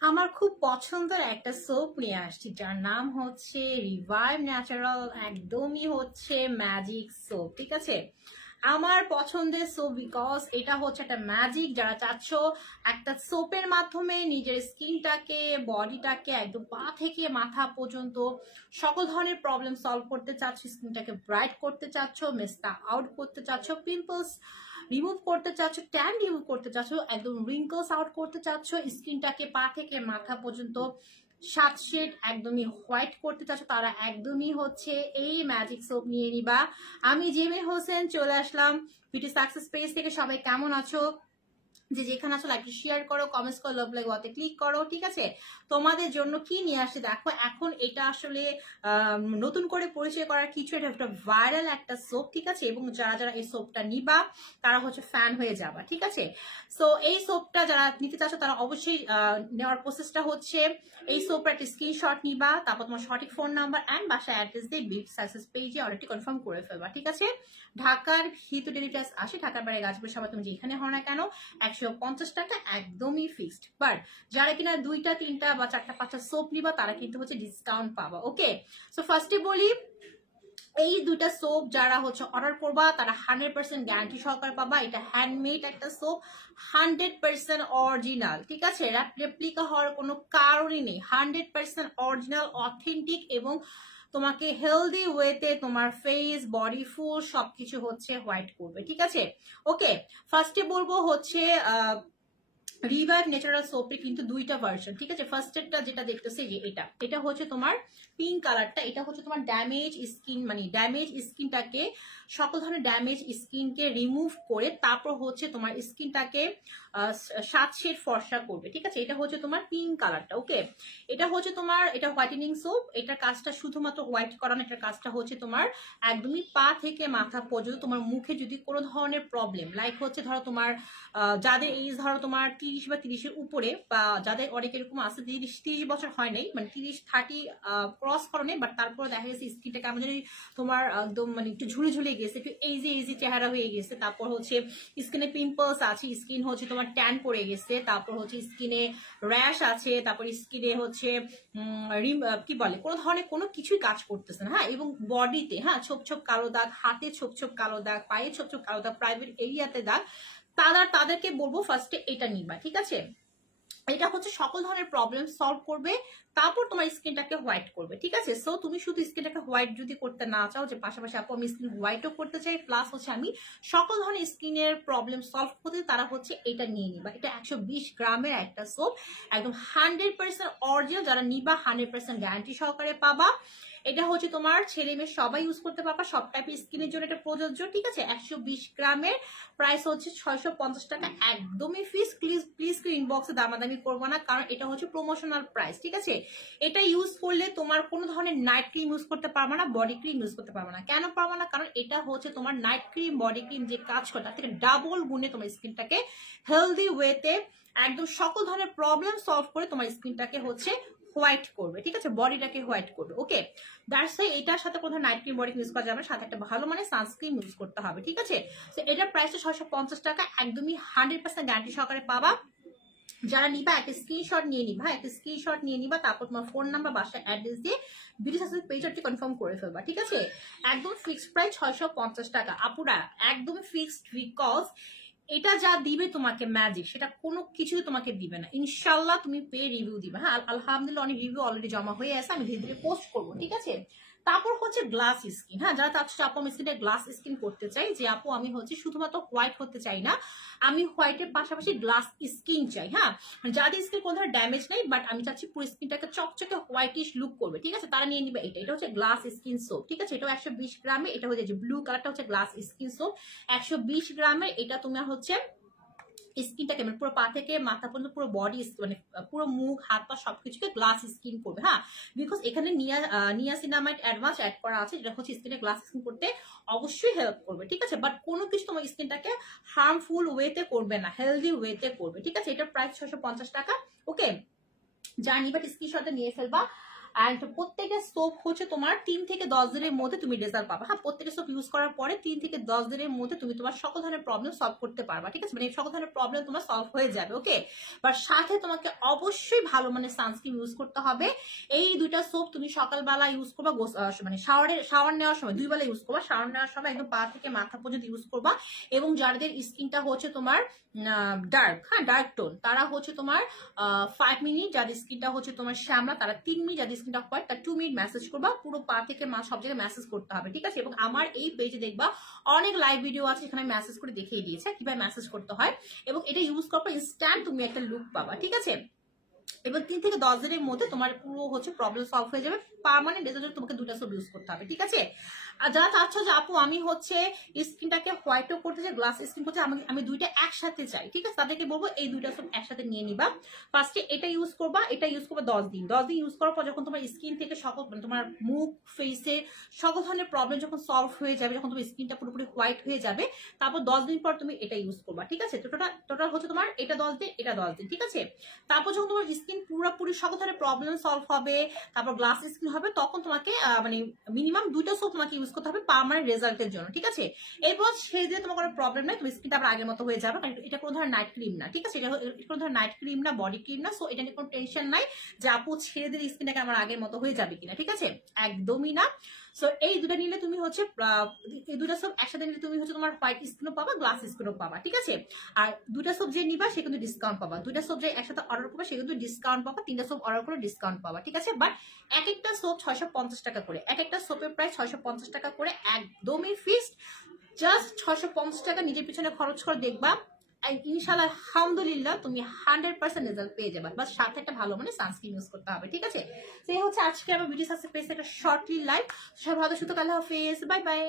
আমার খুব পছন্দের একটা সোপ নিয়ে আসছি যার নাম হচ্ছে রিভাইভ ন্যাচারাল, একদমই হচ্ছে ম্যাজিক সোপ। ঠিক আছে, আমার পছন্দের সোপ বিকজ এটা হচ্ছে একটা ম্যাজিক। যারা চাচ্ছ একটা সোপের মাধ্যমে নিজের স্কিনটাকে, বডিটাকে একদম পা থেকে মাথা পর্যন্ত সকল ধরনের প্রবলেম সলভ করতে চাচ্ছ, স্কিনটাকে ব্রাইট করতে চাচ্ছ, মেস্তা আউট করতে চাচ্ছ, পিম্পলস রিমুভ করতে চাচ্ছ, ট্যান রিমুভ করতে চাচ্ছ, একদম রিঙ্কলস আউট করতে চাচ্ছ, স্কিনটাকে পা থেকে মাথা পর্যন্ত 7 শেড একদমই হোয়াইট করতে চাচ্ছ, তারা একদমই হচ্ছে এই ম্যাজিক সোপ নিয়ে নিবা। আমি জিমি হোসেন চলে আসলাম বিউটি সাকসেস পেজ থেকে। সবাই কেমন আছো? যে যেখানে আসলে লাইক শেয়ার করো, কমেন্টস করো, লাভ লাইক ওয়াতে ক্লিক করো। ঠিক আছে, তোমাদের জন্য কি নিয়ে আসছে দেখো। এখন এটা আসলে নতুন করে পরিচয় করার কিছু, এটা একটা ভাইরাল একটা সোপ। ঠিক আছে, এবং যারা যারা এই সোপটা নিবা তারা হচ্ছে ফ্যান হয়ে যাবা। ঠিক আছে, সো এই সোপটা যারা নিতে চাচ্ছ তারা অবশ্যই নেওয়ার প্রসেসটা হচ্ছে এই সোপটা একটা স্ক্রিনশট নিবা, তারপর তোমার সঠিক ফোন নাম্বার অ্যান্ড বাসা অ্যাড্রেস দিয়ে বিউটি সাকসেস পেজে অর্ডারটি কনফার্ম করে ফেলবা। ঠিক আছে, ঢাকার হিত ডেলিভারি আসে, ঢাকার বাইরে গাজীপুর সবাই তুমি যেখানে হও না কেন 150 টাকা একদমই ফিক্সড। বাট যারা কিনা 2টা 3টা বা 4টা 5টা সোপ নিবা তারা কিন্তু হচ্ছে ডিসকাউন্ট পাবা। ওকে, সো ফার্স্টে বলি এই 2টা সোপ যারা হচ্ছে অর্ডার করবা তারা 100% গ্যারান্টি সহকারে পাবা। এটা হ্যান্ডমেড একটা সোপ, 100% অরিজিনাল। ঠিক আছে, রেপ্লিকা হওয়ার কোনো কারণই নেই। 100% অরিজিনাল, অথেন্টিক, এবং তোমাকে হেলদি ওয়েতে তোমার ফেস, বডি, ফুল সবকিছু হচ্ছে হোয়াইট করবে। ঠিক আছে, ওকে, ফার্স্টে বলবো হচ্ছে রিভাইভ ন্যাচারাল সোপের কিন্তু 2টা ভার্সন। ঠিক আছে, ফার্স্টেরটা যেটা দেখতেছে যে এটা হচ্ছে তোমার পিঙ্ক কালারটা, এটা হচ্ছে তোমার ড্যামেজ স্কিন, মানে ড্যামেজ স্কিনটাকে, সকল ধরনের ড্যামেজ স্কিনকে রিমুভ করে তারপর হচ্ছে তোমার স্কিনটাকে 7 শেড ফর্সা করবে। ঠিক আছে, এটা হচ্ছে তোমার পিঙ্ক কালারটা। ওকে, এটা হচ্ছে তোমার, এটা হোয়াইটেনিং সোপ। এটার কাজটা শুধুমাত্র হোয়াইট করানো, এটার কাজটা হচ্ছে তোমার একদমই পা থেকে মাথা পর্যন্ত তোমার মুখে যদি কোনো ধরনের প্রবলেম লাইক হচ্ছে ধরো তোমার যাদের এইজ ধরো তোমার 30 বা 30-এর উপরে, বা যাদের অনেক এরকম আছে 30 বছর হয় নাই, মানে 30-30 ক্রস করনে, বাট তারপরে দেখা গেছে স্কিনটা কেমন জানি তোমার একদম মানে একটু ঝুলে ঝুলে গেছে, একটু এইজি চেহারা হয়ে গেছে, তারপর হচ্ছে স্কিনে পিম্পলস আছে, স্কিন হচ্ছে তোমার ট্যান পড়ে গেছে, তারপর হচ্ছে স্কিনে র্যাশ আছে, তারপর স্কিনে হচ্ছে কি বলে কোনো ধরনের কোনো কিছুই কাজ করতেছে না। হ্যাঁ, এবং বডিতে হ্যাঁ ছোপ ছোপ কালো দাগ, হাতে ছোপ ছোপ কালো দাগ, পায়ে ছোপ ছোপ কালো দাগ, প্রাইভেট এরিয়াতে দাগ, তাদেরকে বলবো ফার্স্টে এটা নিবা। ঠিক আছে, এটা হচ্ছে সকল ধরনের প্রবলেম সলভ করবে, তারপর তোমার স্কিনটাকে হোয়াইট করবে। ঠিক আছে, সো তুমি শুধু স্কিনটাকে হোয়াইট যদি করতে না চাও, যে পাশাপাশি আপু আমি স্কিন হোয়াইটও করতে চাই, প্লাস হচ্ছে আমি সকল ধরনের স্কিনের প্রবলেম সলভ করতে, তারা হচ্ছে এটা নিয়ে নিবা। এটা 120 গ্রামের একটা সোপ, একদম 100% অরিজিনাল। যারা নিবা 100% গ্যারান্টি সহকারে পাবা। এটা হচ্ছে তোমার ছেলে মেয়ে সবাই ইউজ করতে পারবা, সব টাইপের স্কিনের জন্য এটা প্রযোজ্য। ঠিক আছে, 120 গ্রামের প্রাইস হচ্ছে 650 টাকা, একদমই ফিক্স। প্লিজ প্লিজ ইনবক্সে দামাদামি করবো না, কারণ এটা হচ্ছে প্রমোশনাল প্রাইস। ঠিক আছে, এটা ইউজ করলে তোমার কোনো ধরনের নাইট ক্রিম ইউজ করতে পারবে না, বডি ক্রিম ইউজ করতে পারবে না। কেন পারবে না? কারণ এটা হচ্ছে তোমার নাইট ক্রিম, বডি ক্রিম যে কাজ করে তার থেকে ডাবল গুণে তোমার স্কিনটাকে হেলদি ওয়েতে একদম সকল ধরনের প্রবলেম সলভ করে তোমার স্কিনটাকে হচ্ছে হোয়াইট করবে। ঠিক আছে, বডিটাকে হোয়াইট করবে। ওকে, দ্যাটস ওয়াই এটার সাথে কোনো night cream, body cream use করা যাবে না, সাথে একটা ভালো মানে সানস্ক্রিন ইউজ করতে হবে। ঠিক আছে, তো এটার প্রাইসটা 650 টাকা, একদমই 100% গ্যারান্টি সহকারে পাবা। যারা নিবা একটা স্ক্রিনশট নিয়ে নিবা, একটা স্ক্রিনশট নিয়ে নিবা, তারপর তোমার ফোন নাম্বার, বাসার অ্যাড্রেস দিয়ে বিউটি সাকসেস পেজটি কনফার্ম করে ফেলবা। ঠিক আছে, একদম ফিক্সড প্রাইস 650 টাকা আপুরা, একদম ফিক্সড। বিকজ এটা যা দিবে তোমাকে ম্যাজিক, সেটা কোনো কিছুই তোমাকে দিবে না। ইনশাল্লাহ তুমি পেয়ে রিভিউ দিবে। হ্যাঁ, আলহামদুলিল্লাহ অনেক রিভিউ অলরেডি জমা হয়ে আছে, আমি ধীরে ধীরে পোস্ট করবো। ঠিক আছে, তারপর হচ্ছে গ্লাস স্কিন। হ্যাঁ, যারা চাচ্ছে আপু আমি স্কিনে গ্লাস স্কিন করতে চাই, যে আপু আমি হচ্ছে শুধুমাত্র হোয়াইট হতে চাই না, আমি হোয়াইটের পাশাপাশি গ্লাস স্কিন চাই। হ্যাঁ, যাদের স্কিন কোনো ধরনের ড্যামেজ নেই, বাট আমি চাচ্ছি পুরো স্কিনটাকে চকচকে হোয়াইটিশ লুক করবে। ঠিক আছে, তারা নিয়ে নিবে এটা। এটা হচ্ছে গ্লাস স্কিন সোপ। ঠিক আছে, এটাও 120 গ্রামে। এটা হচ্ছে যে ব্লু কালারটা হচ্ছে গ্লাস স্কিন সোপ, 120 গ্রামের। এটা তোমার হচ্ছে স্কিনটাকে মানে পুরো পা থেকে মাথা পর্যন্ত পুরো বডি, মানে পুরো মুখ, হাত পা সবকিছুকে গ্লাস স্কিন করবে। হ্যাঁ, বিকজ এখানে নিয়াসিনামাইড অ্যাডভান্স অ্যাড করা আছে, যেটা হচ্ছে স্কিনে গ্লাস স্কিন করতে অবশ্যই হেল্প করবে। ঠিক আছে, বাট কোনো কিছু তোমার স্কিনটাকে হার্মফুল ওয়েতে করবে না, হেলদি ওয়েতে করবে। ঠিক আছে, এটার প্রাইস 650 টাকা। ওকে, যা নিবা স্ক্রিনশটে নিয়ে ফেলবা। অ্যান্ড প্রত্যেকটা সোপ হচ্ছে তোমার 3 থেকে 10 দিনের মধ্যে তুমি রেজাল্ট পাবা। হ্যাঁ, প্রত্যেকটা সোপ ইউজ করার পরে 3 থেকে 10 দিনের মধ্যে তুমি তোমার সকল ধরনের প্রবলেম সলভ করতে পারবা, ঠিক আছে, মানে সকল ধরনের প্রবলেম তোমার সলভ হয়ে যাবে। ওকে, বাট সাথে তোমাকে অবশ্যই ভালো মানে সানস্ক্রিন ইউজ করতে হবে। এই দুইটা সোপ তুমি সকালবেলা ইউজ করবা, মানে শাওয়ার নেওয়ার সময় 2 বেলা ইউজ করবা। শাওয়ার নেওয়ার সময় একদম পা থেকে মাথা পর্যন্ত ইউজ করবা। এবং যাদের স্কিনটা হচ্ছে তোমার ডার্ক, হ্যাঁ ডার্ক টোন, তারা হচ্ছে তোমার 5 মিনিট, যাদের স্কিনটা হচ্ছে তোমার শ্যামলা তারা 3 মিনিট, যাদের স্কিনটা হোয়াইট তারা 2 মিনিট ম্যাসেজ করবা। পুরো পা থেকে সব জায়গায় ম্যাসেজ করতে হবে, ঠিক আছে। এবং আমার এই পেজে দেখবা অনেক লাইভ ভিডিও আছে, এখানে ম্যাসেজ করে দেখিয়ে দিয়েছে কিভাবে ম্যাসেজ করতে হয়। এবং এটা ইউজ করার পর ইনস্ট্যান্ট তুমি একটা লুক পাবা, ঠিক আছে। এবং 3 থেকে 10 দিনের মধ্যে তোমার পুরো হচ্ছে প্রবলেম সলভ হয়ে যাবে। পার্মানেন্ট রেজাল্ট তোমাকে দুটা সোপ ইউজ করতে হবে, ঠিক আছে। আর যারা চাচ্ছ যে আপু আমি হচ্ছে স্কিনটাকে হোয়াইটও করতে চাই, গ্লাস স্কিন করতে আমি দুইটা একসাথে চাই, ঠিক আছে, তাদেরকে বলবো এই দুইটা সোপ একসাথে নিয়ে নিবা। ফার্স্টে এটা ইউজ করবা, এটা ইউজ করবা 10 দিন। 10 দিন ইউজ করার পর যখন তোমার স্কিন থেকে সকল তোমার মুখ ফেসে সকল ধরনের প্রবলেম যখন সলভ হয়ে যাবে, যখন তোমার স্কিনটা পুরোপুরি হোয়াইট হয়ে যাবে, তারপর 10 দিন পর তুমি এটা ইউজ করবা, ঠিক আছে। তো টোটাল হচ্ছে তোমার এটা 10 দিন, এটা 10 দিন, ঠিক আছে। তারপর যখন তোমার স্কিন পুরোপুরি সকল ধরনের প্রবলেম সলভ হবে, তারপর গ্লাস স্কিন হবে, তখন তোমাকে মানে মিনিমাম দুইটা সোপ তোমাকে ইউজ করতে হবে পার্মানেন্ট রেজাল্টের জন্য, ঠিক আছে। এরপর সেই দিয়ে তোমার কোনো প্রবলেম নাই, তুমি স্কিনটা আবার আগের মতো হয়ে যাবে, কারণ এটা কোনো ধরনের নাইট ক্রিম না, ঠিক আছে। এটা কোনো ধরনের নাইট ক্রিম না, বডি ক্রিম না। সো এটা নিয়ে কোনো টেনশন নাই যে আপু ছেড়ে দিলে স্কিনটাকে আমার আগের মতো হয়ে যাবে কিনা, ঠিক আছে, একদমই না। সো এই দুটা নিলে তুমি হচ্ছে এই দুটা সোপ একসাথে নিলে তুমি হচ্ছে তোমার হোয়াইট স্কিনও পাবা, গ্লাস স্কিনও পাবা, ঠিক আছে। আর দুটা সোপ যে নিবা সে কিন্তু ডিসকাউন্ট পাবা, দুইটা সোপ যে একসাথে অর্ডার করবা সে কিন্তু ডিসকাউন্ট পাবা, 3টা সোপ অর্ডার করলে ডিসকাউন্ট পাবা, ঠিক আছে। বাট এক একটা সোপ 650 টাকা করে, এক একটা সোপের প্রাইস 650 টাকা করে, একদমই ফিক্সড। জাস্ট 650 টাকা নিজের পিছনে খরচ করে দেখবা, ইনশাআল্লাহ আলহামদুলিল্লাহ তুমি 100% রেজাল্ট পেয়ে যাবে। বাস সাথে একটা ভালো মানে সানস্ক্রিন ইউজ করতে হবে, ঠিক আছে। তো এই হচ্ছে আজকে আমার ভিডিও সাকসেস পেজ একটা শর্টলি লাইভ। সবাই ভালো সুস্থ, আল্লাহ হাফেজ, বাই বাই।